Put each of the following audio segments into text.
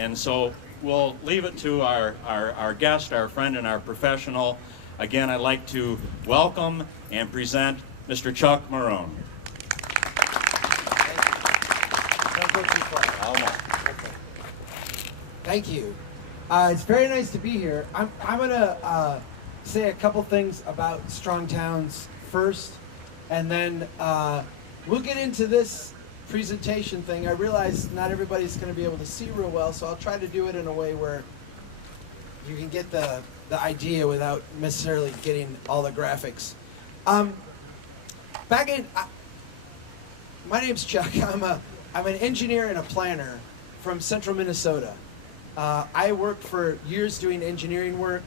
And so we'll leave it to our guest, our friend, and our professional. Again, I'd like to welcome and present Mr. Chuck Maroon. Don't go too far. Thank you. It's very nice to be here. I'm going to say a couple things about Strongtowns first, and then we'll get into this presentation thing. I realize not everybody's going to be able to see real well, so I'll try to do it in a way where you can get the idea without necessarily getting all the graphics. My name's Chuck. I'm an engineer and a planner from central Minnesota. I worked for years doing engineering work,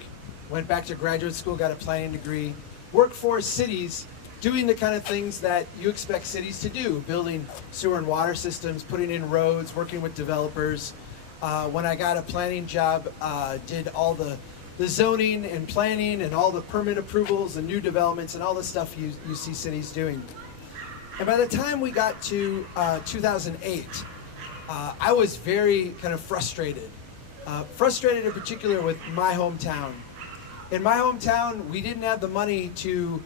went back to graduate school, got a planning degree, worked for cities doing the kind of things that you expect cities to do, building sewer and water systems, putting in roads, working with developers. When I got a planning job, did all the zoning and planning and all the permit approvals and new developments and all the stuff you see cities doing. And by the time we got to 2008, I was very kind of frustrated. Frustrated in particular with my hometown. In my hometown, we didn't have the money to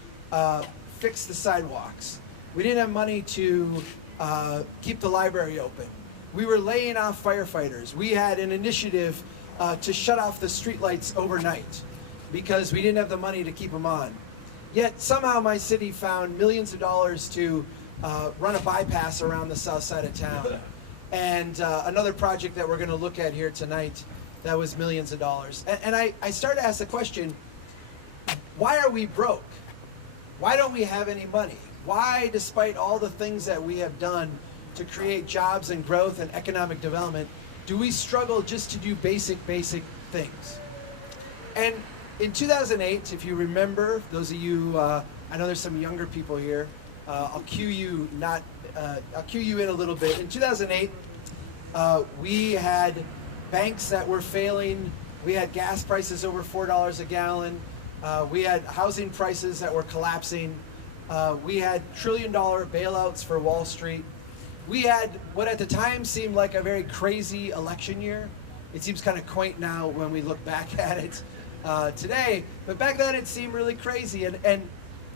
fix the sidewalks. We didn't have money to keep the library open. We were laying off firefighters. We had an initiative to shut off the streetlights overnight because we didn't have the money to keep them on. Yet somehow my city found millions of dollars to run a bypass around the south side of town. And another project that we're going to look at here tonight that was millions of dollars. And I started to ask the question, why are we broke? Why don't we have any money? Why, despite all the things that we have done to create jobs and growth and economic development, do we struggle just to do basic things? And in 2008, if you remember, those of you, I know there's some younger people here, I'll cue you in a little bit. In 2008, we had banks that were failing. We had gas prices over $4 a gallon. We had housing prices that were collapsing. We had trillion-dollar bailouts for Wall Street. We had what at the time seemed like a very crazy election year. It seems kind of quaint now when we look back at it today, but back then it seemed really crazy. And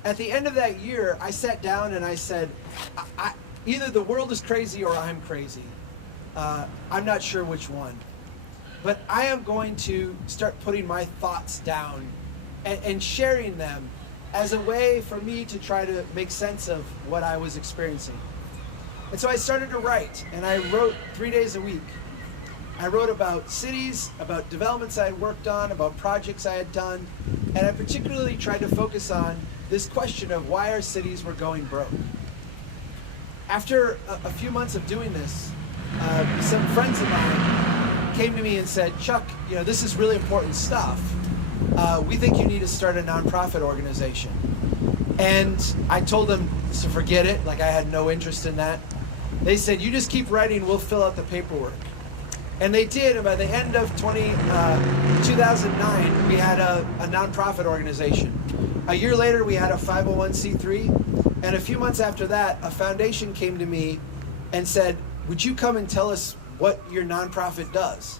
at the end of that year, I sat down and I said, either the world is crazy or I'm crazy. I'm not sure which one. But I am going to start putting my thoughts down and sharing them as a way for me to try to make sense of what I was experiencing. And so I started to write, and I wrote 3 days a week. I wrote about cities, about developments I had worked on, about projects I had done, and I particularly tried to focus on this question of why our cities were going broke. After a few months of doing this, some friends of mine came to me and said, Chuck, you know, this is really important stuff. We think you need to start a nonprofit organization. And I told them to forget it, like I had no interest in that. They said, you just keep writing, we'll fill out the paperwork. And they did, and by the end of 2009, we had a nonprofit organization. A year later, we had a 501c3, and a few months after that, a foundation came to me and said, would you come and tell us what your nonprofit does?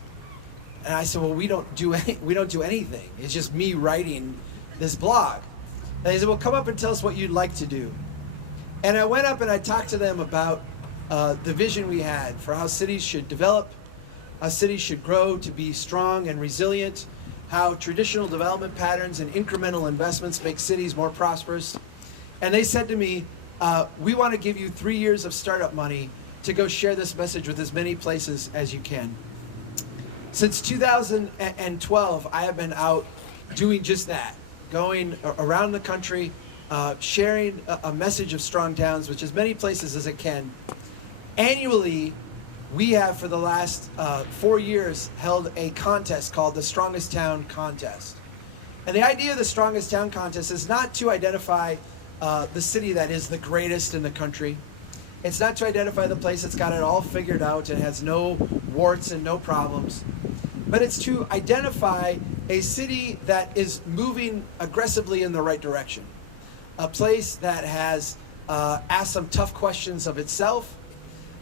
And I said, well, we don't do anything. It's just me writing this blog. And they said, well, come up and tell us what you'd like to do. And I went up and I talked to them about the vision we had for how cities should develop, how cities should grow to be strong and resilient, how traditional development patterns and incremental investments make cities more prosperous. And they said to me, we want to give you 3 years of startup money to go share this message with as many places as you can. Since 2012, I have been out doing just that, going around the country, sharing a message of Strongtowns, which as many places as it can. Annually, we have for the last 4 years held a contest called the Strongest Town Contest. And the idea of the Strongest Town Contest is not to identify the city that is the greatest in the country. It's not to identify the place that's got it all figured out and has no warts and no problems. But it's to identify a city that is moving aggressively in the right direction. A place that has asked some tough questions of itself,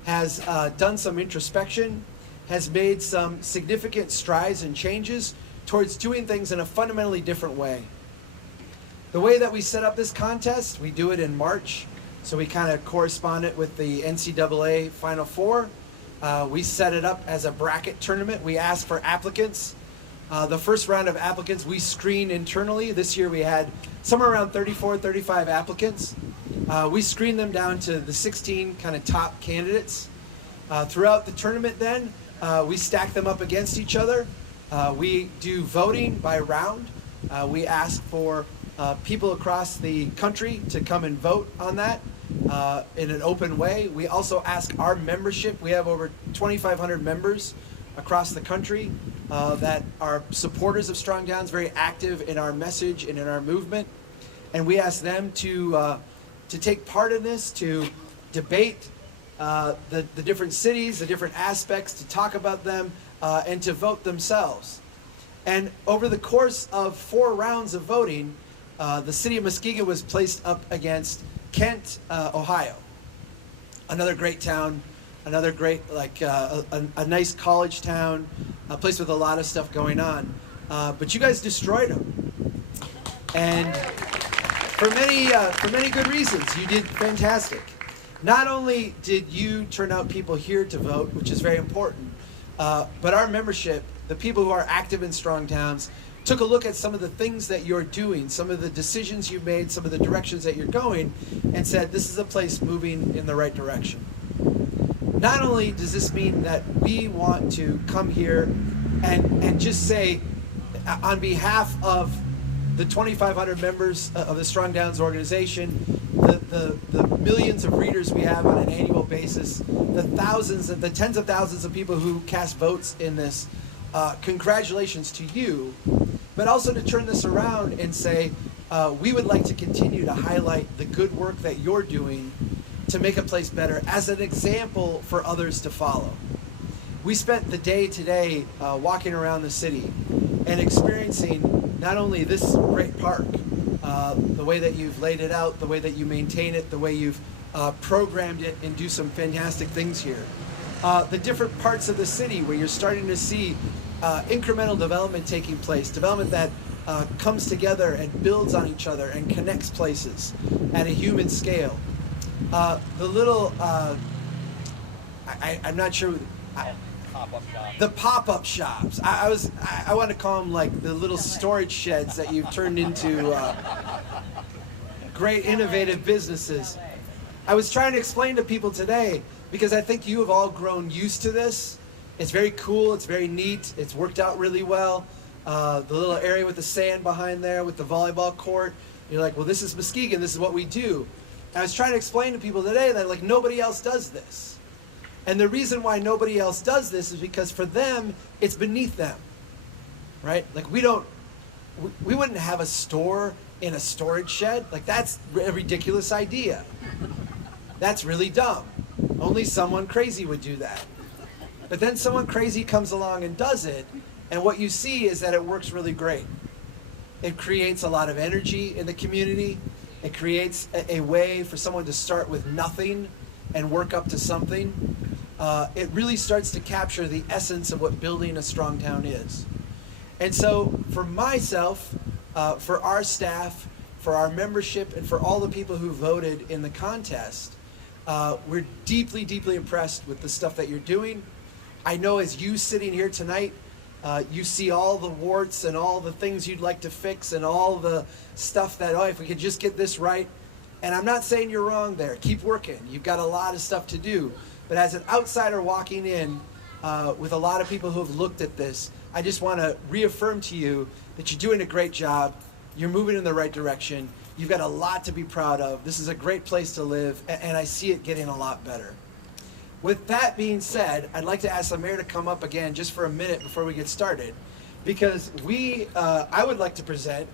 has done some introspection, has made some significant strides and changes towards doing things in a fundamentally different way. The way that we set up this contest, we do it in March, so we kind of correspond it with the NCAA Final Four. We set it up as a bracket tournament. We ask for applicants. The first round of applicants we screen internally. This year we had somewhere around 34, 35 applicants. We screen them down to the 16 kind of top candidates. Throughout the tournament then, we stack them up against each other. We do voting by round. We ask for people across the country to come and vote on that in an open way. We also ask our membership. We have over 2,500 members across the country that are supporters of Strongtown, very active in our message and in our movement. And we ask them to take part in this, to debate the different cities, the different aspects, to talk about them, and to vote themselves. And over the course of 4 rounds of voting, the city of Muskegon was placed up against Kent, Ohio. Another great town, another great, like a nice college town, a place with a lot of stuff going on. But you guys destroyed them. And for many good reasons, you did fantastic. Not only did you turn out people here to vote, which is very important, but our membership, the people who are active in Strong Towns, took a look at some of the things that you're doing, some of the decisions you've made, some of the directions that you're going, and said, this is a place moving in the right direction. Not only does this mean that we want to come here and just say, on behalf of the 2,500 members of the Strong Towns organization, the millions of readers we have on an annual basis, the thousands, the tens of thousands of people who cast votes in this, congratulations to you, but also to turn this around and say, we would like to continue to highlight the good work that you're doing to make a place better as an example for others to follow. We spent the day today walking around the city and experiencing not only this great park, the way that you've laid it out, the way that you maintain it, the way you've programmed it and do some fantastic things here. The different parts of the city where you're starting to see incremental development taking place, development that comes together and builds on each other and connects places at a human scale. The little, I'm not sure, the pop-up shops. I want to call them like the little storage sheds that you've turned into great innovative businesses. I was trying to explain to people today, because I think you have all grown used to this. It's very cool, it's very neat, it's worked out really well. The little area with the sand behind there with the volleyball court, you're like, well, this is Muskegon, this is what we do. And I was trying to explain to people today that like nobody else does this. And the reason why nobody else does this is because for them, it's beneath them, right? Like we wouldn't have a store in a storage shed. Like that's a ridiculous idea. That's really dumb. Only someone crazy would do that. But then someone crazy comes along and does it, and what you see is that it works really great. It creates a lot of energy in the community. It creates a way for someone to start with nothing and work up to something. It really starts to capture the essence of what building a strong town is. And so for myself, for our staff, for our membership, and for all the people who voted in the contest, we're deeply, deeply impressed with the stuff that you're doing. I know as you sitting here tonight, you see all the warts and all the things you'd like to fix and all the stuff that, oh, if we could just get this right. And I'm not saying you're wrong there. Keep working. You've got a lot of stuff to do. But as an outsider walking in with a lot of people who have looked at this, I just want to reaffirm to you that you're doing a great job. You're moving in the right direction. You've got a lot to be proud of. This is a great place to live, and I see it getting a lot better. With that being said, I'd like to ask the mayor to come up again just for a minute before we get started, because I would like to present,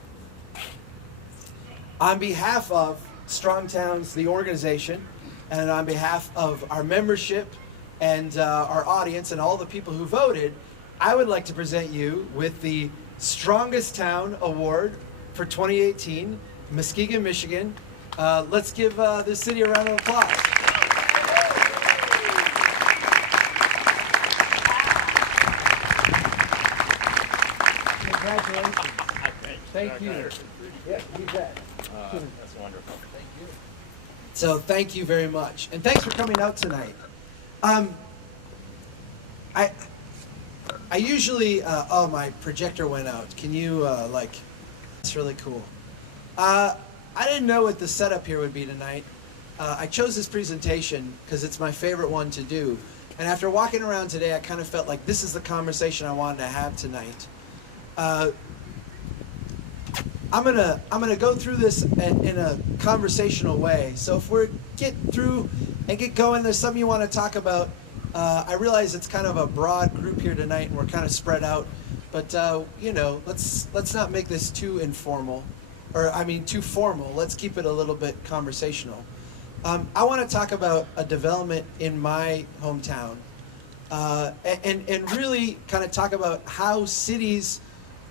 on behalf of Strong Towns, the organization, and on behalf of our membership and our audience and all the people who voted, I would like to present you with the Strongest Town Award for 2018, Muskegon, Michigan. Let's give this city a round of applause. Congratulations. Thank you. Okay. Yeah, you bet. That's wonderful. Thank you. So thank you very much, and thanks for coming out tonight. I usually oh, my projector went out. Can you like? That's really cool. I didn't know what the setup here would be tonight. I chose this presentation because it's my favorite one to do. And after walking around today, I kind of felt like this is the conversation I wanted to have tonight. I'm gonna go through this in a conversational way. So if we get through and get going, there's something you want to talk about. I realize it's kind of a broad group here tonight, and we're kind of spread out. But you know, let's not make this too informal, or I mean too formal. Let's keep it a little bit conversational. I want to talk about a development in my hometown, and really kind of talk about how cities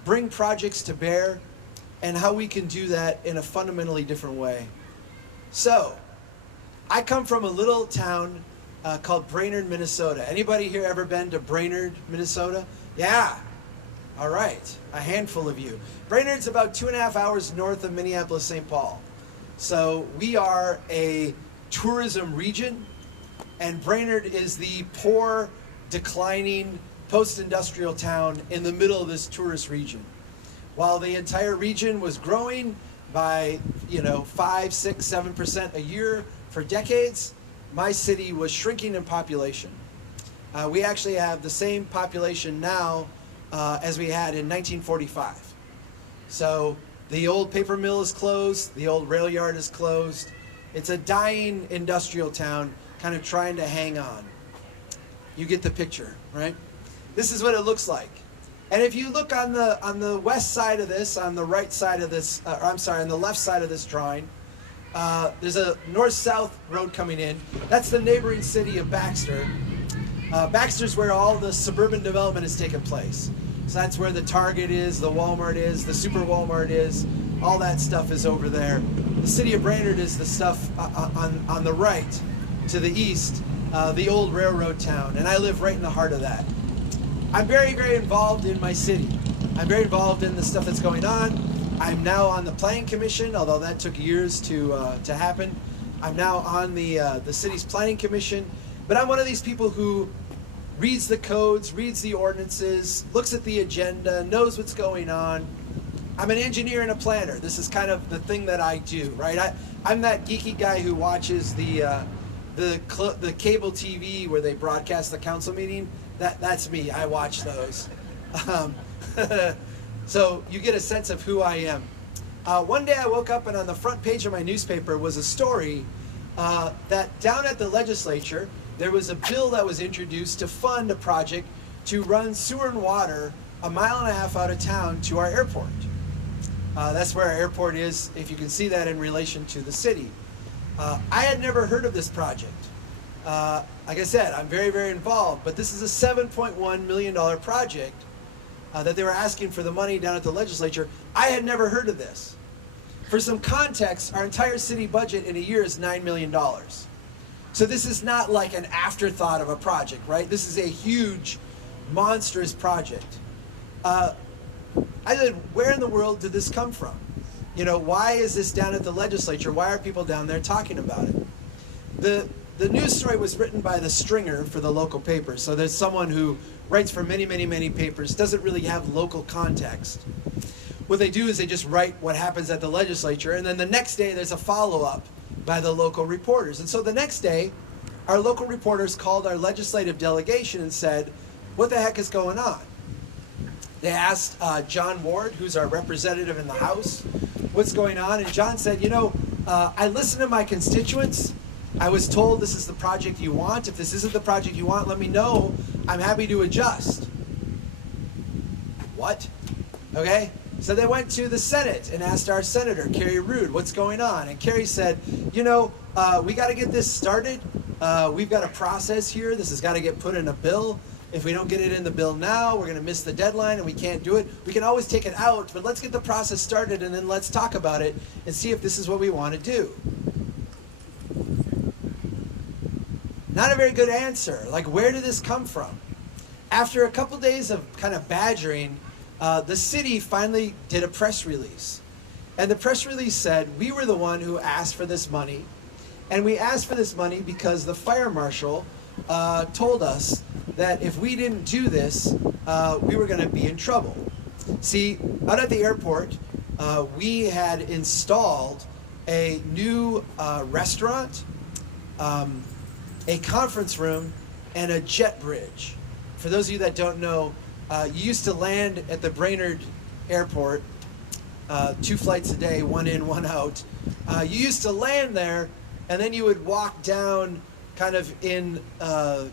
bring projects to bear, and how we can do that in a fundamentally different way. So, I come from a little town called Brainerd, Minnesota. Anybody here ever been to Brainerd, Minnesota? Yeah. All right, a handful of you. Brainerd's about 2.5 hours north of Minneapolis, St. Paul. So we are a tourism region, and Brainerd is the poor, declining, post-industrial town in the middle of this tourist region. While the entire region was growing by, 5, 6, 7% a year for decades, my city was shrinking in population. We actually have the same population now as we had in 1945. So the old paper mill is closed, the old rail yard is closed. It's a dying industrial town kind of trying to hang on. You get the picture, right? This is what it looks like. And if you look on the west side of this, on the right side of this, on the left side of this drawing, there's a north-south road coming in. That's the neighboring city of Baxter. Baxter's where all the suburban development has taken place. So that's where the Target is, the Walmart is, the Super Walmart is. All that stuff is over there. The city of Brainerd is the stuff on the right, to the east, the old railroad town. And I live right in the heart of that. I'm very, very involved in my city. I'm very involved in the stuff that's going on. I'm now on the planning commission, although that took years to happen. I'm now on the city's planning commission. But I'm one of these people who reads the codes, reads the ordinances, looks at the agenda, knows what's going on. I'm an engineer and a planner. This is kind of the thing that I do, right? I'm that geeky guy who watches the cable TV where they broadcast the council meeting. That's me. I watch those. So you get a sense of who I am. One day I woke up and on the front page of my newspaper was a story that down at the legislature, there was a bill that was introduced to fund a project to run sewer and water 1.5 miles out of town to our airport. That's where our airport is, if you can see that in relation to the city. I had never heard of this project. Like I said, I'm very, very involved, but this is a $7.1 million project that they were asking for the money down at the legislature. I had never heard of this. For some context, our entire city budget in a year is $9 million. So this is not like an afterthought of a project, right? This is a huge, monstrous project. I said, where in the world did this come from? Why is this down at the legislature? Why are people down there talking about it? The news story was written by the stringer for the local paper. So there's someone who writes for many, many, many papers, doesn't really have local context. What they do is they just write what happens at the legislature, and then the next day there's a follow-up by the local reporters. And so the next day, our local reporters called our legislative delegation and said, what the heck is going on? They asked John Ward, who's our representative in the House, what's going on? And John said, I listen to my constituents. I was told this is the project you want. If this isn't the project you want, let me know. I'm happy to adjust. What? Okay? So they went to the Senate and asked our Senator, Kerry Rude, what's going on? And Kerry said, we got to get this started. We've got a process here. This has got to get put in a bill. If we don't get it in the bill now, we're going to miss the deadline and we can't do it. We can always take it out, but let's get the process started and then let's talk about it and see if this is what we want to do. Not a very good answer. Like, where did this come from? After a couple days of kind of badgering, the city finally did a press release. And the press release said, we were the one who asked for this money. And we asked for this money because the fire marshal told us that if we didn't do this, we were going to be in trouble. See, out at the airport, we had installed a new restaurant, a conference room, and a jet bridge. For those of you that don't know, you used to land at the Brainerd Airport, 2 flights a day, 1 in, 1 out. You used to land there, and then you would walk down kind of in,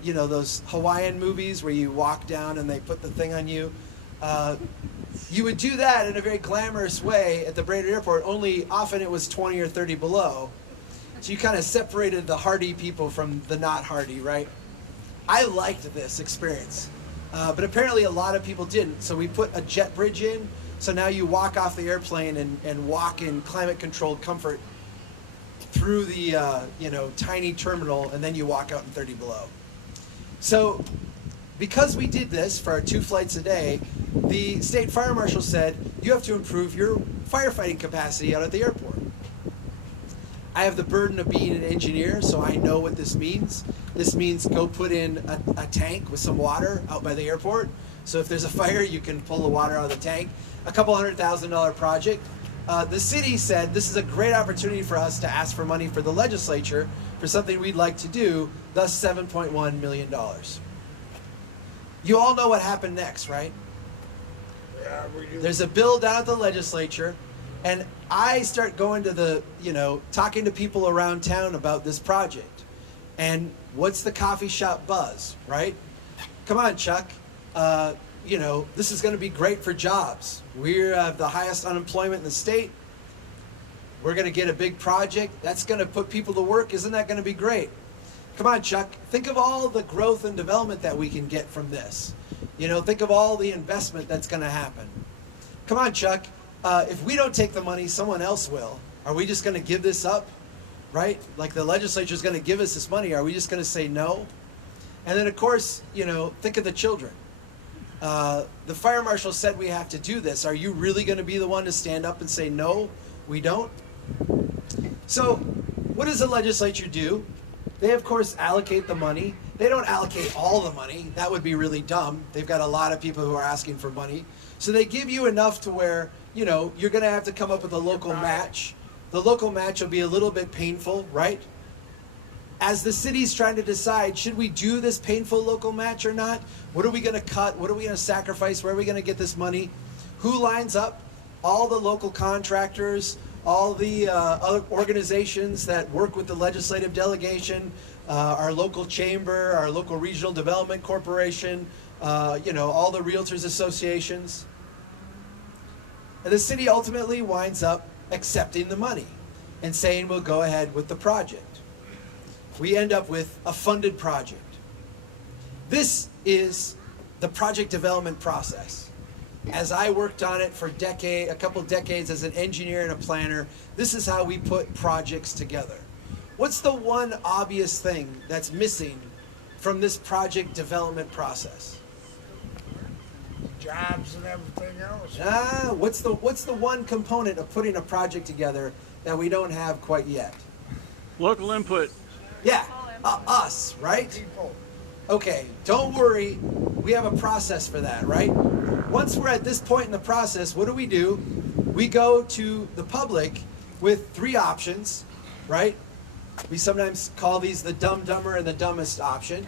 you know, those Hawaiian movies where you walk down and they put the thing on you. You would do that in a very glamorous way at the Brainerd Airport, only often it was 20 or 30 below. So you kind of separated the hardy people from the not hardy, right? I liked this experience, but apparently a lot of people didn't. So we put a jet bridge in, so now you walk off the airplane and walk in climate-controlled comfort through the you know, tiny terminal, and then you walk out in 30 below. So because we did this for our 2 flights a day, the state fire marshal said, you have to improve your firefighting capacity out at the airport. I have the burden of being an engineer, so I know what this means. This means go put in a tank with some water out by the airport. So if there's a fire, you can pull the water out of the tank. A couple $100,000 project. The city said this is a great opportunity for us to ask for money for the legislature for something we'd like to do, thus $7.1 million. You all know what happened next, right? Yeah, we do. There's a bill down at the legislature, and I start going to the, you know, talking to people around town about this project. And what's the coffee shop buzz, right? Come on, Chuck. You know, this is going to be great for jobs. We have the highest unemployment in the state. We're going to get a big project. That's going to put people to work. Isn't that going to be great? Come on, Chuck. Think of all the growth and development that we can get from this. You know, think of all the investment that's going to happen. Come on, Chuck. If we don't take the money, someone else will. Are we just going to give this up? Right? Like the legislature is going to give us this money. Are we just going to say no? And then, of course, you know, think of the children. The fire marshal said we have to do this. Are you really going to be the one to stand up and say, no, we don't? So what does the legislature do? They, of course, allocate the money. They don't allocate all the money. That would be really dumb. They've got a lot of people who are asking for money. So they give you enough to where, you know, you're going to have to come up with a local match. The local match will be a little bit painful, right? As the city's trying to decide, should we do this painful local match or not? What are we going to cut? What are we going to sacrifice? Where are we going to get this money? Who lines up? All the local contractors, all the other organizations that work with the legislative delegation, our local chamber, our local regional development corporation, you know, all the realtors associations. And the city ultimately winds up accepting the money and saying we'll go ahead with the project. We end up with a funded project. This is the project development process. As I worked on it for a couple decades as an engineer and a planner, this is how we put projects together. What's the one obvious thing that's missing from this project development process? Jobs and everything else. What's the one component of putting a project together that we don't have quite yet? Local input. Yeah, us, right? People. Okay, don't worry. We have a process for that, right? Once we're at this point in the process, what do? We go to the public with 3 options, right? We sometimes call these the dumb, dumber, and the dumbest option.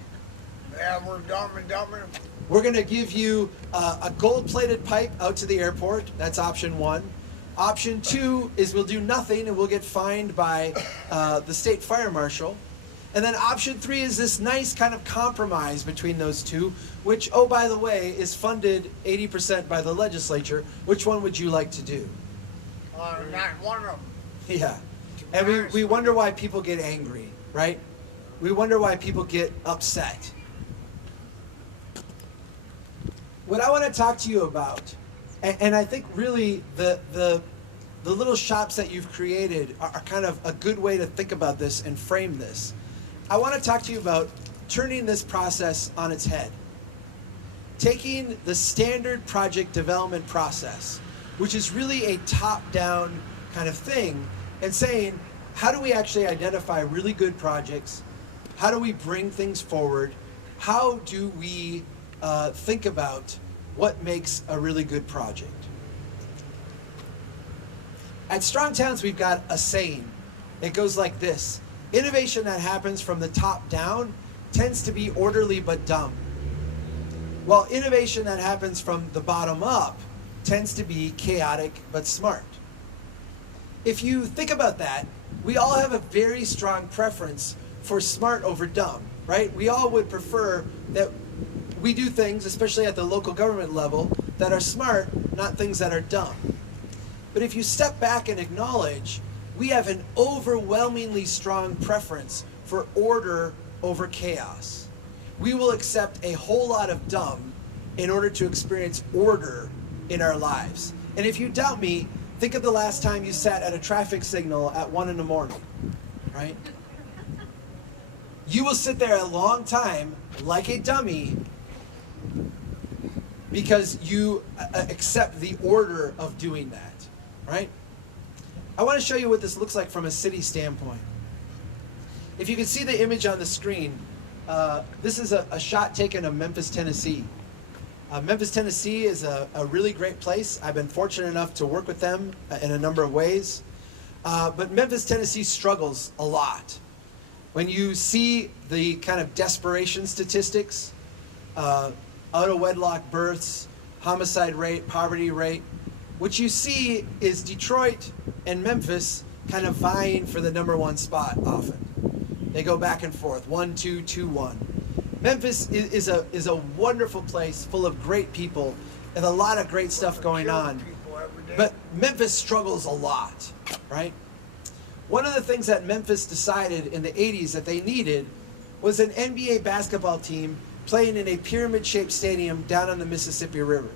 Yeah, we're dumb and dumber. We're going to give you a gold-plated pipe out to the airport. That's option 1. Option 2 is we'll do nothing and we'll get fined by the state fire marshal. And then option 3 is this nice kind of compromise between those two, which, oh, by the way, is funded 80% by the legislature. Which one would you like to do? Not one of them. Yeah. And we wonder why people get angry, right? We wonder why people get upset. What I want to talk to you about, and I think really the little shops that you've created are kind of a good way to think about this and frame this. I want to talk to you about turning this process on its head. taking the standard project development process, which is really a top-down kind of thing, and saying, how do we actually identify really good projects? How do we bring things forward? How do we think about what makes a really good project? At Strongtowns, we've got a saying. It goes like this: innovation that happens from the top down tends to be orderly but dumb, while innovation that happens from the bottom up tends to be chaotic but smart. If you think about that, we all have a very strong preference for smart over dumb, right? We all would prefer that we do things, especially at the local government level, that are smart, not things that are dumb. But if you step back and acknowledge, we have an overwhelmingly strong preference for order over chaos. We will accept a whole lot of dumb in order to experience order in our lives. And if you doubt me, think of the last time you sat at a traffic signal at 1 in the morning, right? You will sit there a long time like a dummy because you accept the order of doing that, right? I want to show you what this looks like from a city standpoint. If you can see the image on the screen, this is a shot taken of Memphis, Tennessee. Memphis, Tennessee is a really great place. I've been fortunate enough to work with them in a number of ways. But Memphis, Tennessee struggles a lot. When you see the kind of desperation statistics, out-of-wedlock births, homicide rate, poverty rate, what you see is Detroit and Memphis kind of vying for the #1 spot often. They go back and forth, 1-2, 2-1. Memphis is a wonderful place full of great people and a lot of great stuff going on. But Memphis struggles a lot, right? One of the things that Memphis decided in the 80s that they needed was an NBA basketball team playing in a pyramid-shaped stadium down on the Mississippi River.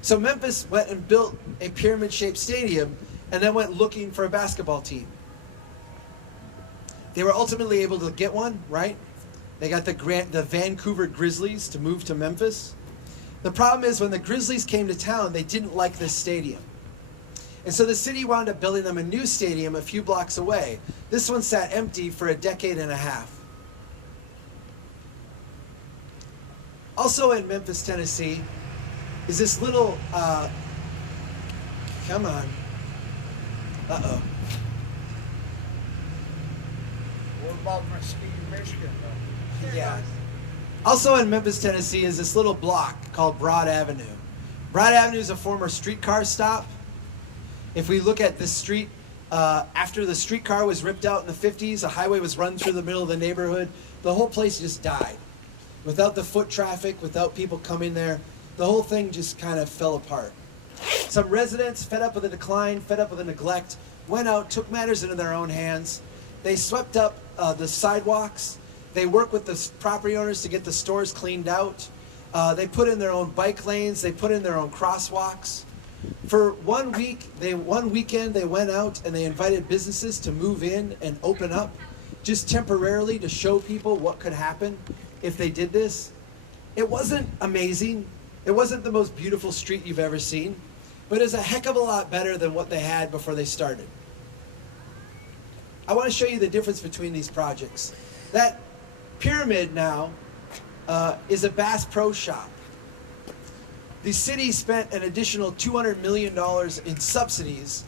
So Memphis went and built a pyramid-shaped stadium and then went looking for a basketball team. They were ultimately able to get one, right? They got the Vancouver Grizzlies to move to Memphis. The problem is when the Grizzlies came to town, they didn't like this stadium. And so the city wound up building them a new stadium a few blocks away. This one sat empty for a decade and a half. Also in Memphis, Tennessee, is this little, come on. Uh-oh. What about Muskegon, Michigan, though? Yeah. Also in Memphis, Tennessee is this little block called Broad Avenue. Broad Avenue is a former streetcar stop. If we look at this street, after the streetcar was ripped out in the 50s, a highway was run through the middle of the neighborhood. The whole place just died. Without the foot traffic, without people coming there, the whole thing just kind of fell apart. Some residents, fed up with the decline, fed up with the neglect, went out, took matters into their own hands. They swept up the sidewalks. They worked with the property owners to get the stores cleaned out. They put in their own bike lanes. They put in their own crosswalks. For one weekend, they went out and they invited businesses to move in and open up, just temporarily to show people what could happen if they did this. It wasn't amazing. It wasn't the most beautiful street you've ever seen, but it's a heck of a lot better than what they had before they started. I want to show you the difference between these projects. That pyramid now is a Bass Pro Shop. The city spent an additional $200 million in subsidies,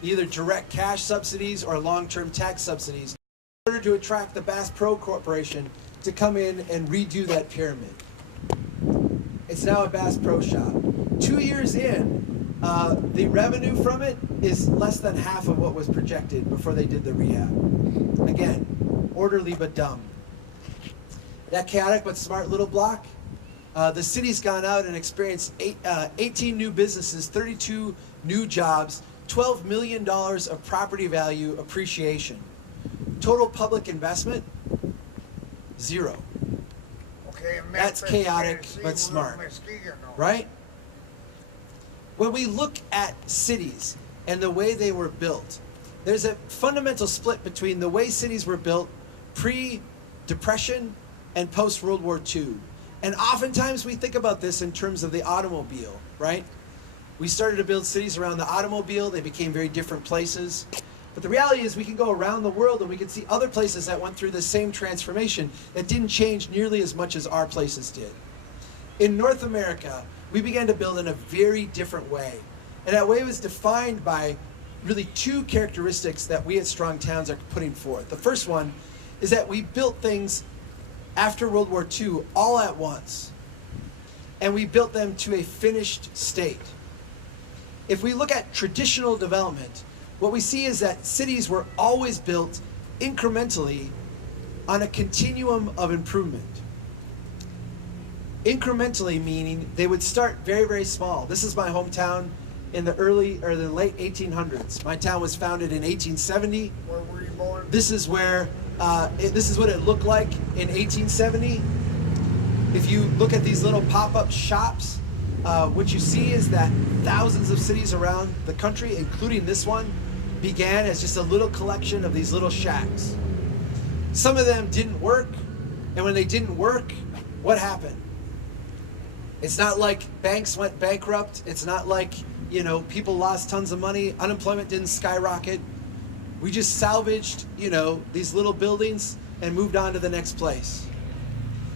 either direct cash subsidies or long-term tax subsidies, in order to attract the Bass Pro Corporation to come in and redo that pyramid. It's now a Bass Pro Shop. 2 years in, the revenue from it is less than half of what was projected before they did the rehab. Again, orderly but dumb. That chaotic but smart little block, the city's gone out and experienced 18 new businesses, 32 new jobs, $12 million of property value appreciation. Total public investment, zero. Okay, That's Memphis, chaotic Tennessee, but we're smart, Muskegon, though. right? When we look at cities and the way they were built, there's a fundamental split between the way cities were built pre-Depression and post-World War II. And oftentimes we think about this in terms of the automobile, right? We started to build cities around the automobile. They became very different places. But the reality is we can go around the world and we can see other places that went through the same transformation that didn't change nearly as much as our places did. In North America, we began to build in a very different way. And that way was defined by really two characteristics that we at Strong Towns are putting forth. The first one is that we built things after World War II all at once. And we built them to a finished state. If we look at traditional development, what we see is that cities were always built incrementally on a continuum of improvement. Incrementally meaning they would start very, very small. This is my hometown in the late 1800s. My town was founded in 1870. Where were you born? This is where, this is what it looked like in 1870. If you look at these little pop-up shops, what you see is that thousands of cities around the country, including this one, began as just a little collection of these little shacks. Some of them didn't work, and when they didn't work, what happened? It's not like banks went bankrupt. It's not like, people lost tons of money. Unemployment didn't skyrocket. We just salvaged, these little buildings and moved on to the next place.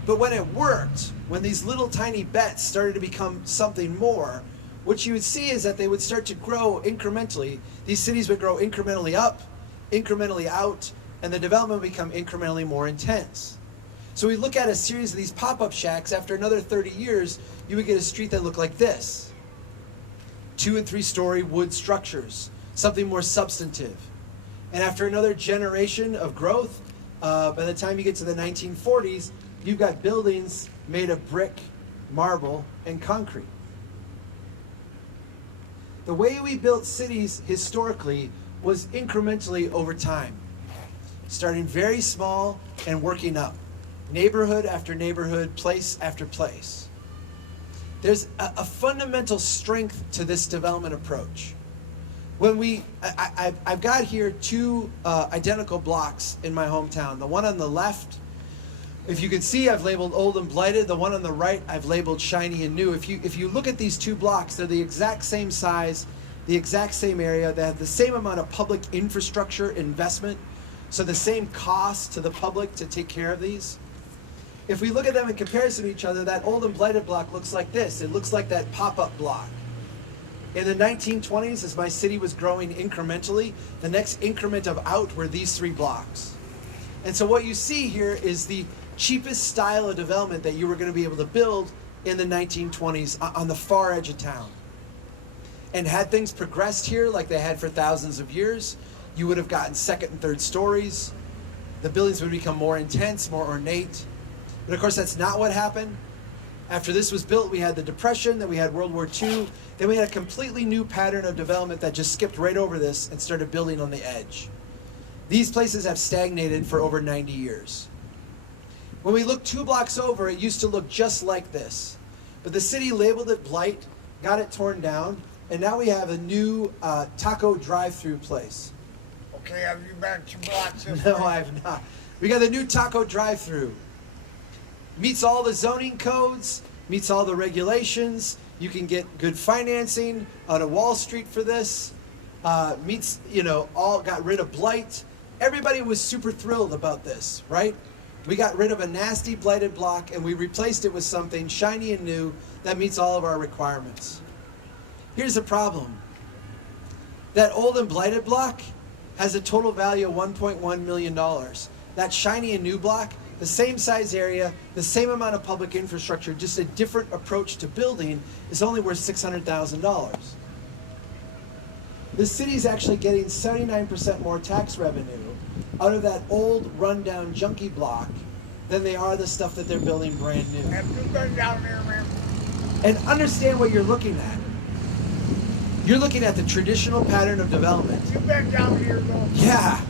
But when it worked, when these little tiny bets started to become something more, what you would see is that they would start to grow incrementally. These cities would grow incrementally up, incrementally out, and the development would become incrementally more intense. So we look at a series of these pop-up shacks. After another 30 years, you would get a street that looked like this. 2- and 3-story wood structures, something more substantive. And after another generation of growth, by the time you get to the 1940s, you've got buildings made of brick, marble, and concrete. The way we built cities historically was incrementally over time, starting very small and working up, neighborhood after neighborhood, place after place. There's a fundamental strength to this development approach. When I've got here two identical blocks in my hometown. The one on the left, if you can see, I've labeled old and blighted. The one on the right, I've labeled shiny and new. If you look at these two blocks, they're the exact same size, the exact same area. They have the same amount of public infrastructure investment, so the same cost to the public to take care of these. If we look at them in comparison to each other, that old and blighted block looks like this. It looks like that pop-up block. In the 1920s, as my city was growing incrementally, the next increment of out were these 3 blocks. And so what you see here is the cheapest style of development that you were going to be able to build in the 1920s on the far edge of town. And had things progressed here like they had for thousands of years, you would have gotten 2nd and 3rd stories. The buildings would become more intense, more ornate. But of course, that's not what happened. After this was built, we had the Depression, then we had World War II, then we had a completely new pattern of development that just skipped right over this and started building on the edge. These places have stagnated for over 90 years. When we look 2 blocks over, it used to look just like this. But the city labeled it blight, got it torn down, and now we have a new taco drive-through place. Okay, have you been 2 blocks this No, way? I have not. We got the new taco drive-through. Meets all the zoning codes, meets all the regulations. You can get good financing out of Wall Street for this. Meets, all got rid of blight. Everybody was super thrilled about this, right? We got rid of a nasty blighted block and we replaced it with something shiny and new that meets all of our requirements. Here's the problem. That old and blighted block has a total value of $1.1 million. That shiny and new block, the same size area, the same amount of public infrastructure, just a different approach to building, is only worth $600,000. The city's actually getting 79% more tax revenue out of that old rundown junky block than they are the stuff that they're building brand new. Have you been down there, man? And understand what you're looking at. You're looking at the traditional pattern of development. You've been down here, though. Yeah,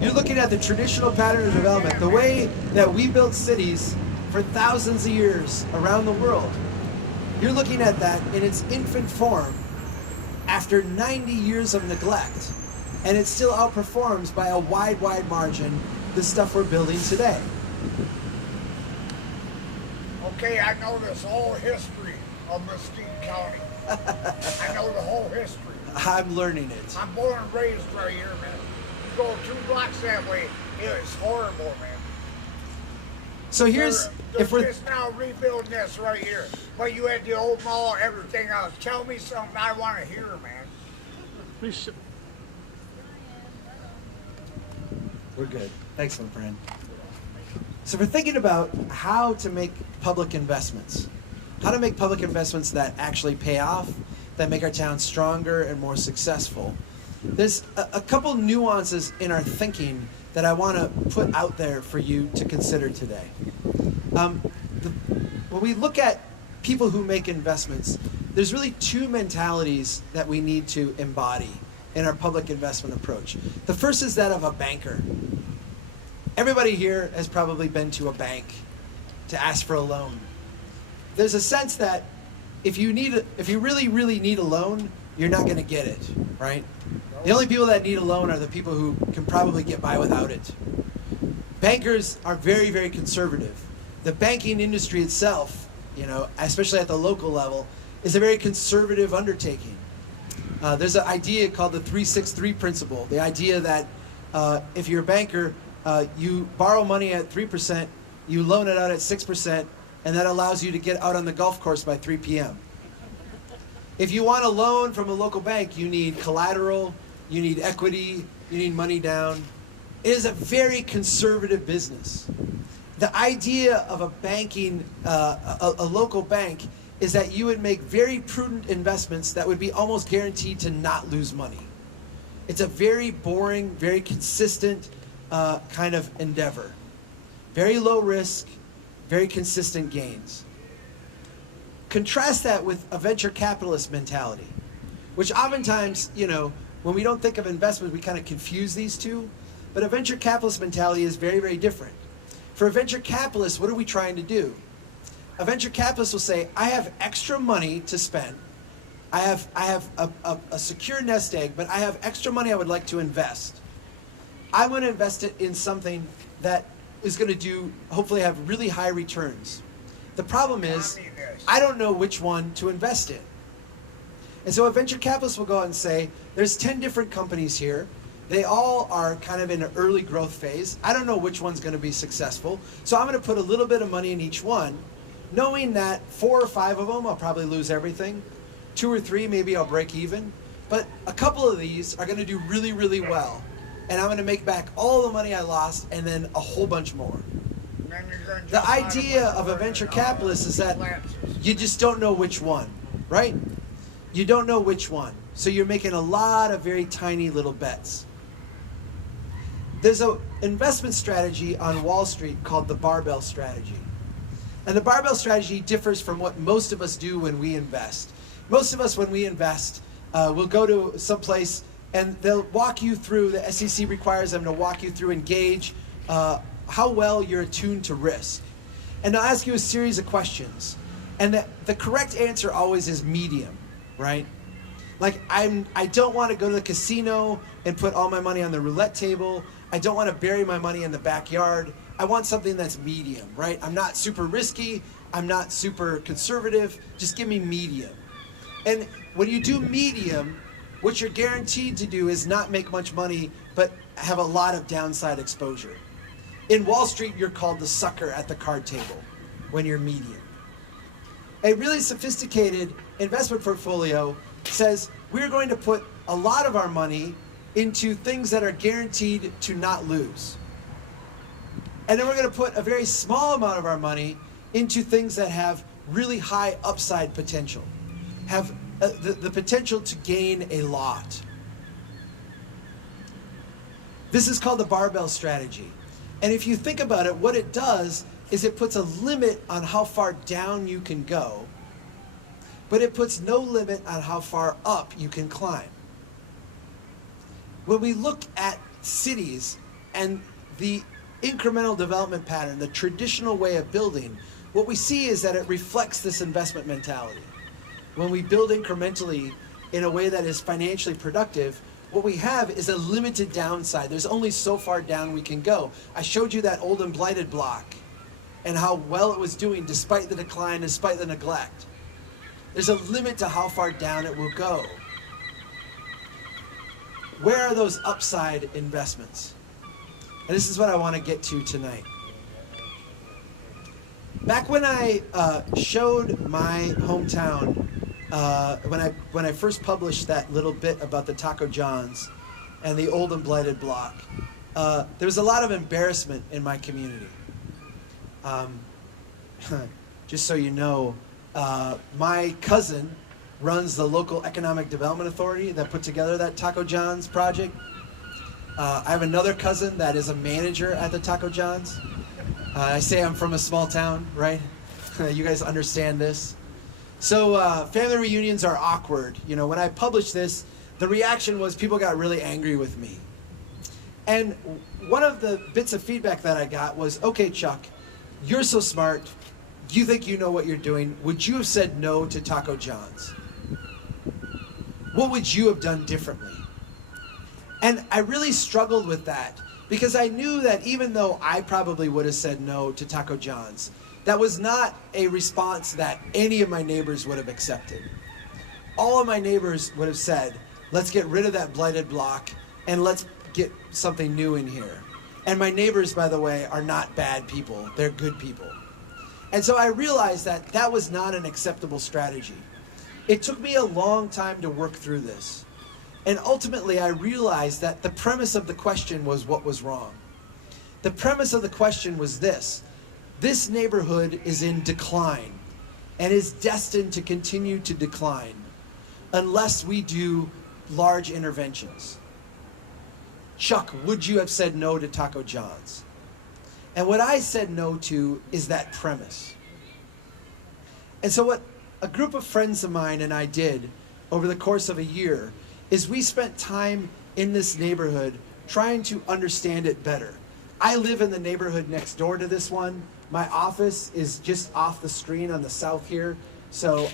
you're looking at the traditional pattern of development, the way that we built cities for thousands of years around the world. You're looking at that in its infant form after 90 years of neglect, and it still outperforms by a wide, wide margin the stuff we're building today. Okay, I know this whole history of Mesquite County. I know the whole history. I'm learning it. I'm born and raised right here, man. You go 2 blocks that way, it is horrible, man. So here's, They're if we're, just now rebuilding this right here. But you had the old mall, everything else. Tell me something I want to hear, man. Please, we're good. Excellent, friend. So we're thinking about how to make public investments. How to make public investments that actually pay off, that make our town stronger and more successful. There's a couple nuances in our thinking that I want to put out there for you to consider today. When we look at people who make investments, there's really 2 mentalities that we need to embody in our public investment approach. The first is that of a banker. Everybody here has probably been to a bank to ask for a loan. There's a sense that if you really, really need a loan, you're not going to get it, right? The only people that need a loan are the people who can probably get by without it. Bankers are very, very conservative. The banking industry itself, especially at the local level, is a very conservative undertaking. There's an idea called the 363 principle. The idea that if you're a banker, you borrow money at 3%, you loan it out at 6%, and that allows you to get out on the golf course by 3 p.m. If you want a loan from a local bank, you need collateral, you need equity, you need money down. It is a very conservative business. The idea of a banking, a local bank, is that you would make very prudent investments that would be almost guaranteed to not lose money. It's a very boring, very consistent kind of endeavor. Very low risk, very consistent gains. Contrast that with a venture capitalist mentality, which oftentimes, when we don't think of investment, we kind of confuse these two. But a venture capitalist mentality is very, very different. For a venture capitalist, what are we trying to do? A venture capitalist will say, I have extra money to spend. I have a secure nest egg, but I have extra money I would like to invest. I want to invest it in something that is going to hopefully have really high returns. The problem is, I don't know which one to invest in. And so a venture capitalist will go out and say, there's 10 different companies here. They all are kind of in an early growth phase. I don't know which one's going to be successful. So I'm going to put a little bit of money in each one, knowing that 4 or 5 of them, I'll probably lose everything. 2 or 3, maybe I'll break even. But a couple of these are going to do really, really well. And I'm going to make back all the money I lost and then a whole bunch more. The idea of a venture capitalist is that you just don't know which one, right? You don't know which one. So you're making a lot of very tiny little bets. There's an investment strategy on Wall Street called the barbell strategy. And the barbell strategy differs from what most of us do when we invest. Most of us, when we invest, we'll go to some place and they'll walk you through, the SEC requires them to walk you through and gauge how well you're attuned to risk. And they'll ask you a series of questions. And the correct answer always is medium, right? Like, I don't want to go to the casino and put all my money on the roulette table. I don't want to bury my money in the backyard. I want something that's medium, right? I'm not super risky. I'm not super conservative. Just give me medium. And when you do medium, what you're guaranteed to do is not make much money, but have a lot of downside exposure. In Wall Street, you're called the sucker at the card table when you're medium. A really sophisticated investment portfolio says we're going to put a lot of our money into things that are guaranteed to not lose. And then we're going to put a very small amount of our money into things that have really high upside potential, have the potential to gain a lot. This is called the barbell strategy. And if you think about it, what it does is it puts a limit on how far down you can go, but it puts no limit on how far up you can climb. When we look at cities and the incremental development pattern, the traditional way of building, what we see is that it reflects this investment mentality. When we build incrementally in a way that is financially productive, what we have is a limited downside. There's only so far down we can go. I showed you that old and blighted block. and how well it was doing despite the decline, despite the neglect. There's a limit to how far down it will go. Where are those upside investments? And this is what I want to get to tonight. Back when I showed my hometown, when I first published that little bit about the Taco John's and the old and blighted block, there was a lot of embarrassment in my community. Just so you know, my cousin runs the local economic development authority that put together that Taco John's project. I have another cousin that is a manager at the Taco John's. I say I'm from a small town, right? You guys understand this. So family reunions are awkward. You know, when I published this, the reaction was people got really angry with me. And one of the bits of feedback that I got was, okay, Chuck, you're so smart. You think you know what you're doing. Would you have said no to Taco John's? What would you have done differently? And I really struggled with that because I knew that even though I probably would have said no to Taco John's, that was not a response that any of my neighbors would have accepted. All of my neighbors would have said, let's get rid of that blighted block and let's get something new in here. And my neighbors, by the way, are not bad people. They're good people. And so I realized that that was not an acceptable strategy. It took me a long time to work through this. And ultimately, I realized that the premise of the question was what was wrong. The premise of the question was this: this neighborhood is in decline and is destined to continue to decline unless we do large interventions. Chuck, would you have said no to Taco John's? And what I said no to is that premise. And so what a group of friends of mine and I did over the course of a year is we spent time in this neighborhood trying to understand it better. I live in the neighborhood next door to this one. My office is just off the screen on the south here. So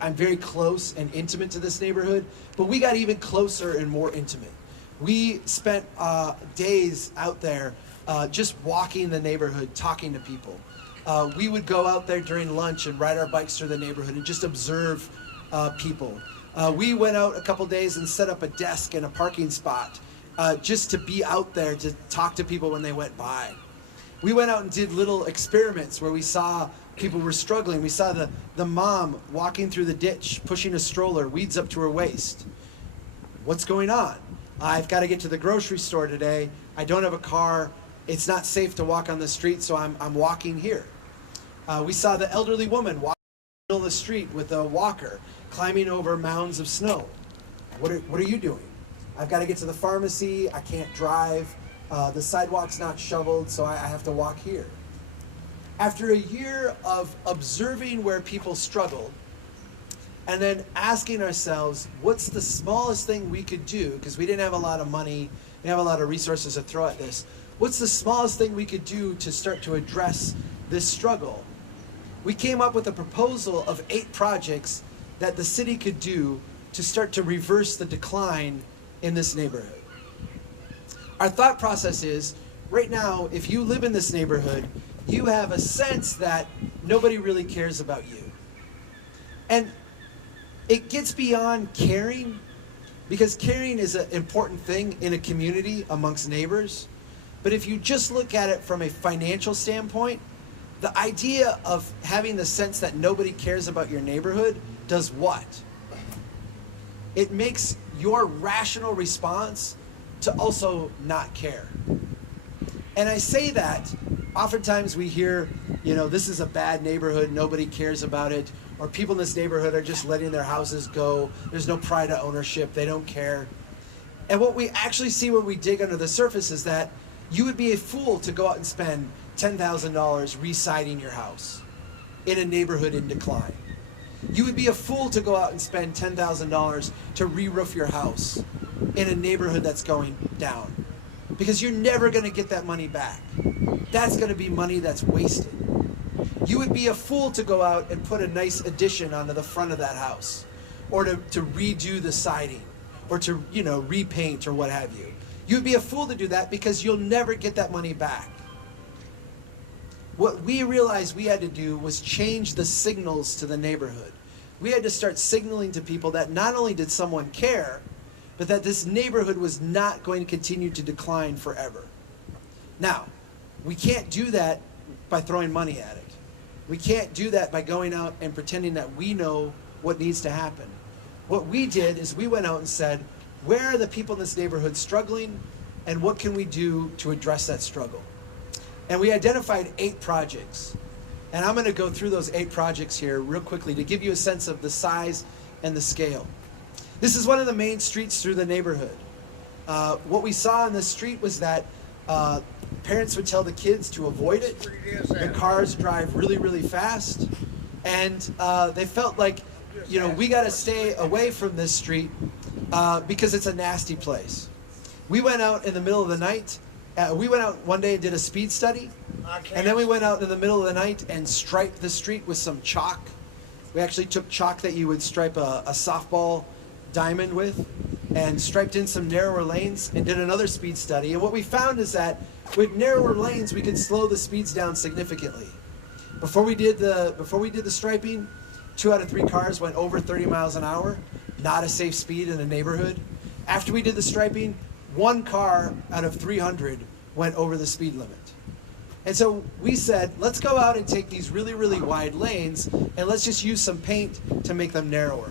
I'm very close and intimate to this neighborhood, but we got even closer and more intimate. We spent days out there just walking the neighborhood, talking to people. We would go out there during lunch and ride our bikes through the neighborhood and just observe people. We went out a couple days and set up a desk in a parking spot just to be out there to talk to people when they went by. We went out and did little experiments where we saw people were struggling. We saw the mom walking through the ditch, pushing a stroller, weeds up to her waist. What's going on? I've got to get to the grocery store today. I don't have a car. It's not safe to walk on the street, so I'm walking here. We saw the elderly woman walking in the middle of the street with a walker, climbing over mounds of snow. What are you doing? I've got to get to the pharmacy. I can't drive. The sidewalk's not shoveled, so I have to walk here. After a year of observing where people struggled, and then asking ourselves, what's the smallest thing we could do? Because we didn't have a lot of money, we didn't have a lot of resources to throw at this. What's the smallest thing we could do to start to address this struggle? We came up with a proposal of 8 projects that the city could do to start to reverse the decline in this neighborhood. Our thought process is, right now, if you live in this neighborhood, you have a sense that nobody really cares about you. And it gets beyond caring, because caring is an important thing in a community amongst neighbors. But if you just look at it from a financial standpoint, the idea of having the sense that nobody cares about your neighborhood does what? It makes your rational response to also not care. And I say that, oftentimes we hear, this is a bad neighborhood, nobody cares about it, or people in this neighborhood are just letting their houses go, there's no pride of ownership, they don't care. And what we actually see when we dig under the surface is that you would be a fool to go out and spend $10,000 re-siding your house in a neighborhood in decline. You would be a fool to go out and spend $10,000 to re-roof your house in a neighborhood that's going down, because you're never going to get that money back. That's going to be money that's wasted. You would be a fool to go out and put a nice addition onto the front of that house, or to redo the siding, or to repaint or what have you. You'd be a fool to do that because you'll never get that money back. what we realized we had to do was change the signals to the neighborhood. We had to start signaling to people that not only did someone care, but that this neighborhood was not going to continue to decline forever. Now, we can't do that by throwing money at it. We can't do that by going out and pretending that we know what needs to happen. What we did is we went out and said, where are the people in this neighborhood struggling, and what can we do to address that struggle? And we identified 8 projects. And I'm going to go through those 8 projects here real quickly to give you a sense of the size and the scale. This is one of the main streets through the neighborhood. What we saw on this street was that parents would tell the kids to avoid it. The cars drive really, really fast. And they felt like, you know, we got to stay away from this street because it's a nasty place. We went out in the middle of the night. We went out one day and did a speed study. And then we went out in the middle of the night and striped the street with some chalk. We actually took chalk that you would stripe a softball diamond with and striped in some narrower lanes and did another speed study. And what we found is that with narrower lanes, we could slow the speeds down significantly. Before we did the striping, 2 out of 3 cars went over 30 miles an hour, not a safe speed in a neighborhood. After we did the striping, 1 car out of 300 went over the speed limit. And so we said, let's go out and take these really, really wide lanes and let's just use some paint to make them narrower.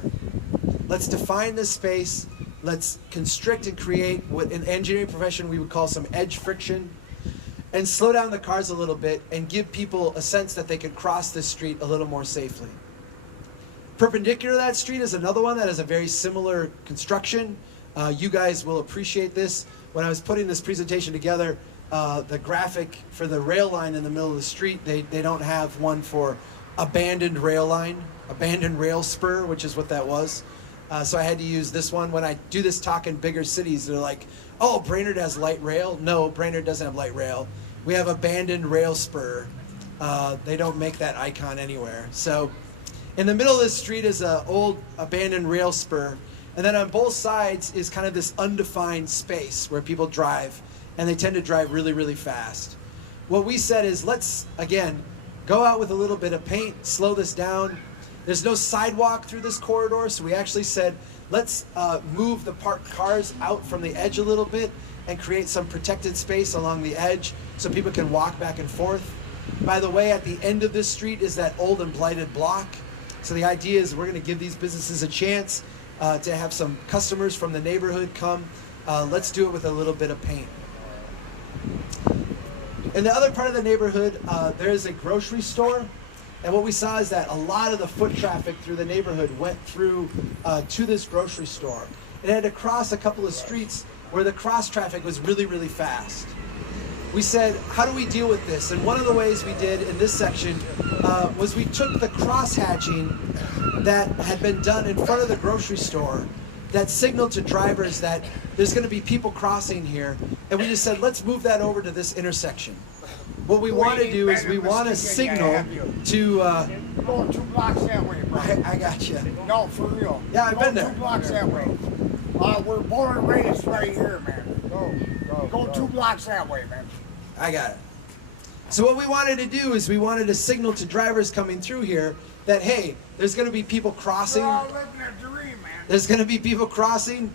Let's define this space. Let's constrict and create what in engineering profession we would call some edge friction, and slow down the cars a little bit and give people a sense that they could cross this street a little more safely. Perpendicular to that street is another one that has a very similar construction. You guys will appreciate this. When I was putting this presentation together, the graphic for the rail line in the middle of the street, they don't have one for abandoned rail line, abandoned rail spur, which is what that was. So I had to use this one. When I do this talk in bigger cities, they're like, oh, Brainerd has light rail. No, Brainerd doesn't have light rail. We have abandoned rail spur. They don't make that icon anywhere. So in the middle of this street is an old abandoned rail spur. And then on both sides is kind of this undefined space where people drive. And they tend to drive really, really fast. What we said is, let's, again, go out with a little bit of paint, slow this down. There's no sidewalk through this corridor, so we actually said, let's move the parked cars out from the edge a little bit and create some protected space along the edge so people can walk back and forth. By the way, at the end of this street is that old and blighted block. So the idea is we're going to give these businesses a chance to have some customers from the neighborhood come. Let's do it with a little bit of paint. In the other part of the neighborhood, there is a grocery store. And what we saw is that a lot of the foot traffic through the neighborhood went through to this grocery store. It had to cross a couple of streets where the cross traffic was really, really fast. We said, how do we deal with this? And one of the ways we did in this section was we took the cross hatching that had been done in front of the grocery store that signaled to drivers that there's going to be people crossing here. And we just said, let's move that over to this intersection. What we want to do is we want to signal to... Going 2 blocks that way, bro. I got you. No, for real. Yeah, I've been there. 2 blocks that way. We're born and raised right here, man. Go 2 blocks that way, man. I got it. So what we wanted to do is we wanted to signal to drivers coming through here that, hey, there's going to be people crossing. We're all living a dream, man. There's going to be people crossing.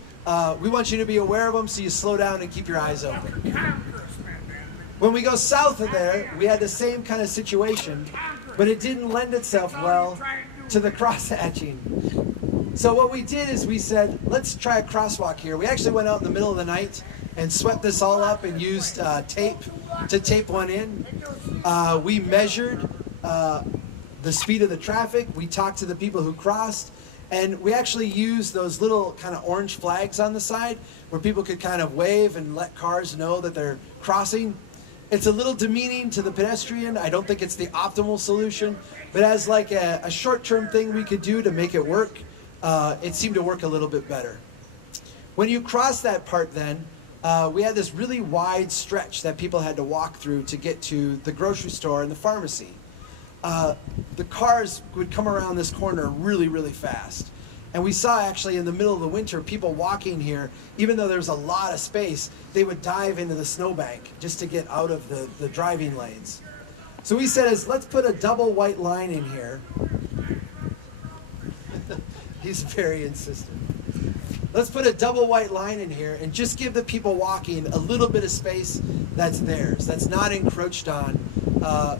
We want you to be aware of them, so you slow down and keep your eyes open. When we go south of there, we had the same kind of situation, but it didn't lend itself well to the cross-hatching. So what we did is we said, let's try a crosswalk here. We actually went out in the middle of the night and swept this all up and used tape to tape one in. We measured the speed of the traffic. We talked to the people who crossed. And we actually used those little kind of orange flags on the side where people could kind of wave and let cars know that they're crossing. It's a little demeaning to the pedestrian. I don't think it's the optimal solution, but as like a short-term thing we could do to make it work, it seemed to work a little bit better. When you cross that part then, we had this really wide stretch that people had to walk through to get to the grocery store and the pharmacy. The cars would come around this corner really, really fast. And we saw actually in the middle of the winter, people walking here, even though there was a lot of space, they would dive into the snowbank just to get out of the driving lanes. So we said let's put a double white line in here. He's very insistent. Let's put a double white line in here and just give the people walking a little bit of space that's theirs, that's not encroached on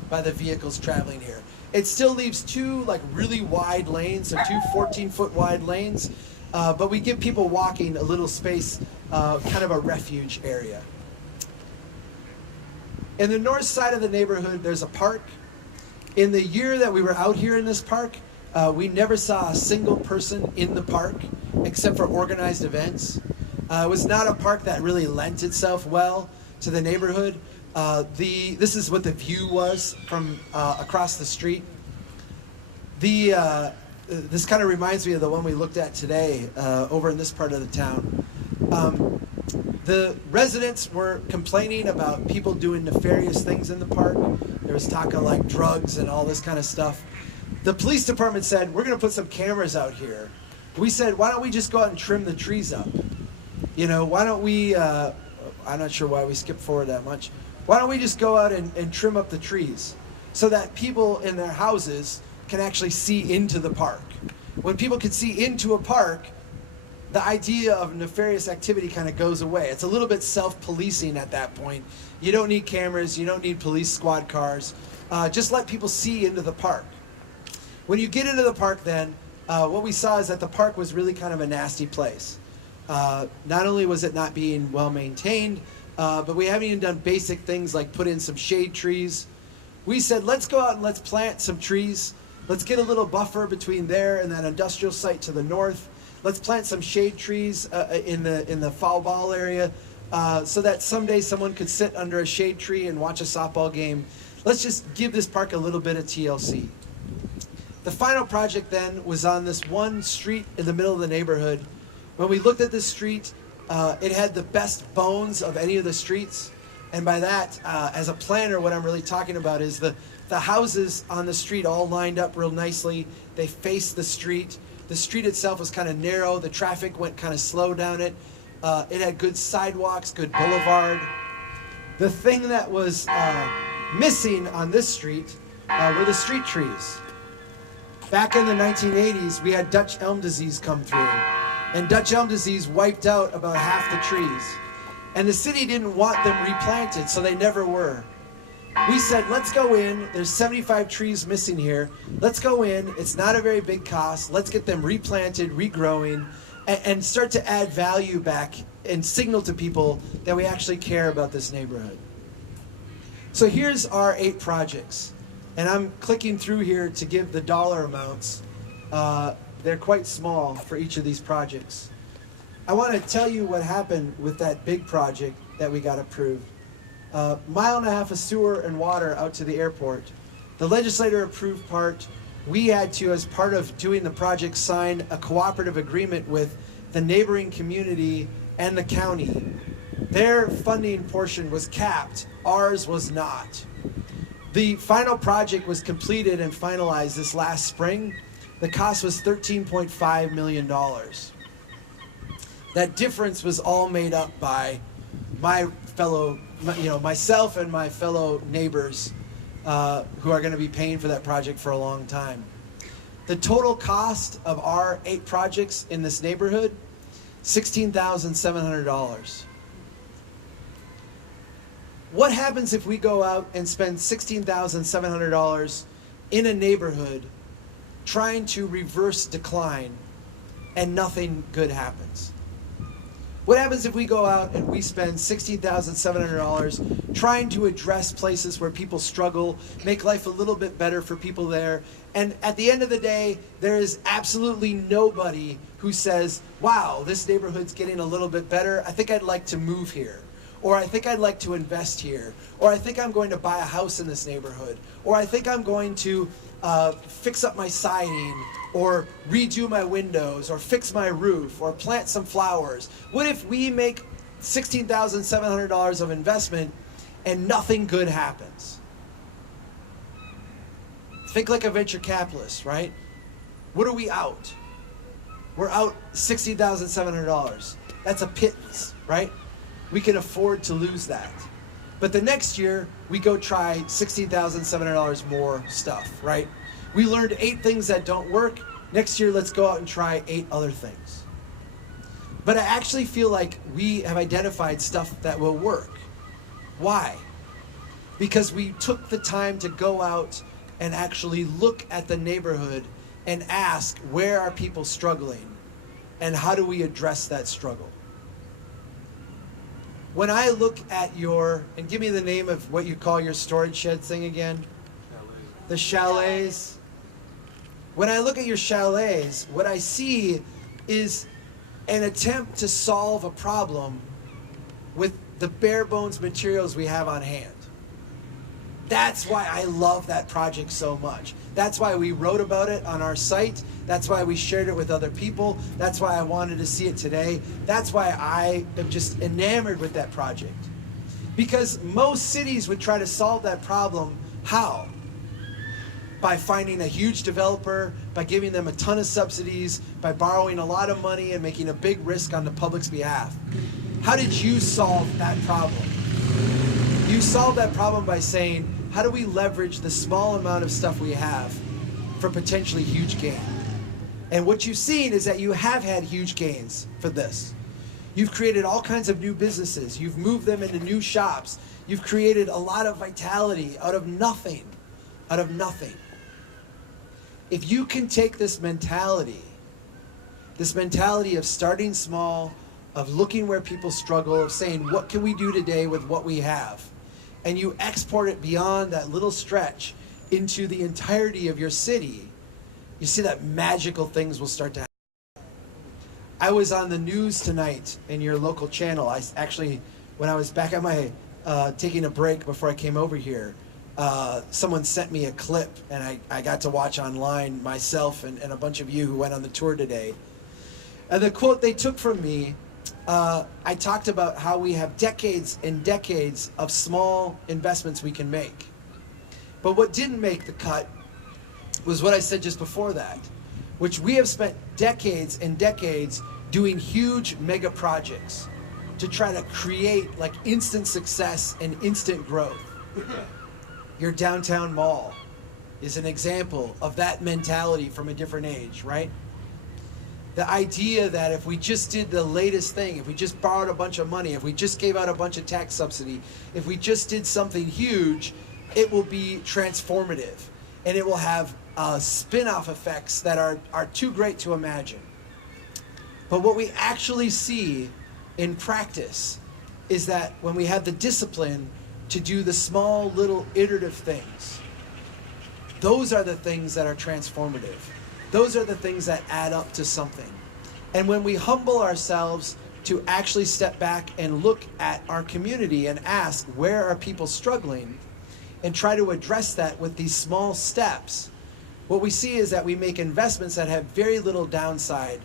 by the vehicles traveling here. It still leaves two like really wide lanes, so two 14-foot wide lanes, but we give people walking a little space, kind of a refuge area. In the north side of the neighborhood, there's a park. In the year that we were out here in this park, we never saw a single person in the park except for organized events. It was not a park that really lent itself well to the neighborhood. This is what the view was from across the street. This kind of reminds me of the one we looked at today over in this part of the town. The residents were complaining about people doing nefarious things in the park. There was talk of like drugs and all this kind of stuff. The police department said, we're going to put some cameras out here. We said, why don't we just go out and trim the trees up? You know, why don't we, I'm not sure why we skipped forward that much. Why don't we just go out and trim up the trees so that people in their houses can actually see into the park? When people can see into a park, the idea of nefarious activity kind of goes away. It's a little bit self-policing at that point. You don't need cameras, you don't need police squad cars. Just let people see into the park. When you get into the park then, what we saw is that the park was really kind of a nasty place. Not only was it not being well maintained, but we haven't even done basic things like put in some shade trees. We said, let's go out and let's plant some trees. Let's get a little buffer between there and that industrial site to the north. Let's plant some shade trees in the foul ball area so that someday someone could sit under a shade tree and watch a softball game. Let's just give this park a little bit of TLC. The final project then was on this one street in the middle of the neighborhood. When we looked at this street, it had the best bones of any of the streets. And by that, as a planner, what I'm really talking about is the houses on the street all lined up real nicely. They faced the street. The street itself was kind of narrow. The traffic went kind of slow down it. It had good sidewalks, good boulevard. The thing that was missing on this street were the street trees. Back in the 1980s, we had Dutch elm disease come through. And Dutch elm disease wiped out about half the trees. And the city didn't want them replanted, so they never were. We said, let's go in. There's 75 trees missing here. Let's go in. It's not a very big cost. Let's get them replanted, regrowing, and start to add value back and signal to people that we actually care about this neighborhood. So here's our 8 projects. And I'm clicking through here to give the dollar amounts. They're quite small for each of these projects. I want to tell you what happened with that big project that we got approved. 1.5 miles of sewer and water out to the airport. The legislator approved part. We had to, as part of doing the project, sign a cooperative agreement with the neighboring community and the county. Their funding portion was capped. Ours was not. The final project was completed and finalized this last spring. The cost was $13.5 million. That difference was all made up by myself and my fellow neighbors who are going to be paying for that project for a long time. The total cost of our 8 projects in this neighborhood, $16,700. What happens if we go out and spend $16,700 in a neighborhood trying to reverse decline and nothing good happens? What happens if we go out and we spend $16,700 trying to address places where people struggle, make life a little bit better for people there, and at the end of the day, there is absolutely nobody who says, wow, this neighborhood's getting a little bit better, I think I'd like to move here. Or I think I'd like to invest here. Or I think I'm going to buy a house in this neighborhood. Or I think I'm going to fix up my siding, or redo my windows, or fix my roof, or plant some flowers. What if we make $16,700 of investment and nothing good happens? Think like a venture capitalist, right? What are we out? We're out $16,700. That's a pittance, right? We can afford to lose that. But the next year, we go try $16,700 more stuff, right? We learned 8 things that don't work. Next year, let's go out and try 8 other things. But I actually feel like we have identified stuff that will work. Why? Because we took the time to go out and actually look at the neighborhood and ask, where are people struggling? And how do we address that struggle? When I look at your, and give me the name of what you call your storage shed thing again. The chalets. When I look at your chalets, what I see is an attempt to solve a problem with the bare bones materials we have on hand. That's why I love that project so much. That's why we wrote about it on our site. That's why we shared it with other people. That's why I wanted to see it today. That's why I am just enamored with that project. Because most cities would try to solve that problem. How? By finding a huge developer, by giving them a ton of subsidies, by borrowing a lot of money and making a big risk on the public's behalf. How did you solve that problem? You solved that problem by saying, how do we leverage the small amount of stuff we have for potentially huge gain? And what you've seen is that you have had huge gains for this. You've created all kinds of new businesses. You've moved them into new shops. You've created a lot of vitality out of nothing. Out of nothing. If you can take this mentality of starting small, of looking where people struggle, of saying, what can we do today with what we have? And you export it beyond that little stretch into the entirety of your city, you see that magical things will start to happen. I was on the news tonight in your local channel. I actually, when I was back at my, taking a break before I came over here, someone sent me a clip, and I got to watch online myself and a bunch of you who went on the tour today. And the quote they took from me, I talked about how we have decades and decades of small investments we can make. But what didn't make the cut was what I said just before that, which we have spent decades and decades doing huge mega projects to try to create like instant success and instant growth. Your downtown mall is an example of that mentality from a different age, right? The idea that if we just did the latest thing, if we just borrowed a bunch of money, if we just gave out a bunch of tax subsidy, if we just did something huge, it will be transformative. And it will have spin-off effects that are too great to imagine. But what we actually see in practice is that when we have the discipline to do the small little iterative things, those are the things that are transformative. Those are the things that add up to something. And when we humble ourselves to actually step back and look at our community and ask, where are people struggling, and try to address that with these small steps, what we see is that we make investments that have very little downside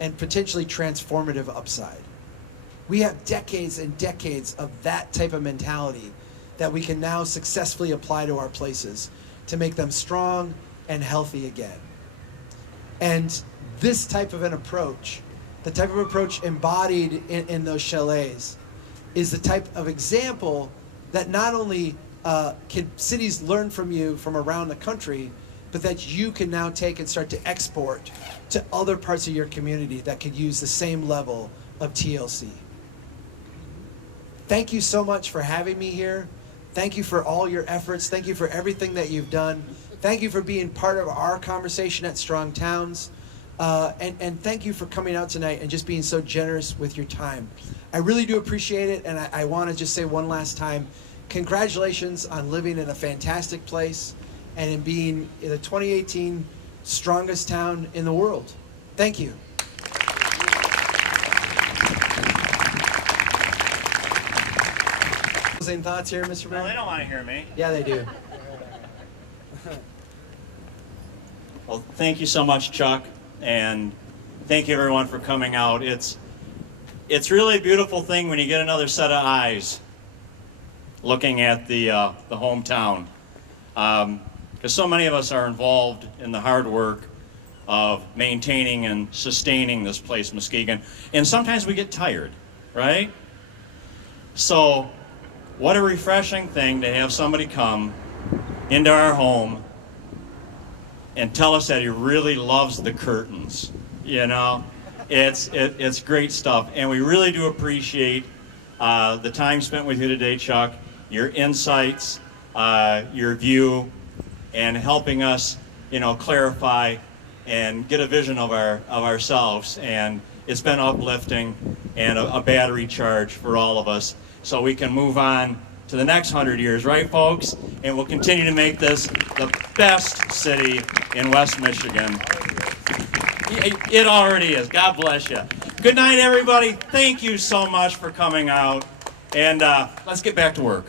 and potentially transformative upside. We have decades and decades of that type of mentality that we can now successfully apply to our places to make them strong and healthy again. And this type of an approach, the type of approach embodied in those chalets, is the type of example that not only can cities learn from you from around the country, but that you can now take and start to export to other parts of your community that could use the same level of TLC. Thank you so much for having me here. Thank you for all your efforts. Thank you for everything that you've done. Thank you for being part of our conversation at Strongtowns. And thank you for coming out tonight and just being so generous with your time. I really do appreciate it, and I want to just say one last time, congratulations on living in a fantastic place and in being the 2018 strongest town in the world. Thank you. Closing thoughts here, Mr. Mayor? Well, they don't want to hear me. Yeah, they do. Well, thank you so much, Chuck, and thank you everyone for coming out. It's really a beautiful thing when you get another set of eyes looking at the hometown, because so many of us are involved in the hard work of maintaining and sustaining this place, Muskegon, and sometimes we get tired, right? So what a refreshing thing to have somebody come into our home and tell us that he really loves the curtains. You know, it's great stuff, and we really do appreciate the time spent with you today, Chuck, your insights, your view, and helping us, you know, clarify and get a vision of ourselves. And it's been uplifting and a battery charge for all of us, so we can move on to the next 100 years, right, folks? And we'll continue to make this the best city in West Michigan. It already is. God bless you. Good night, everybody. Thank you so much for coming out, and let's get back to work.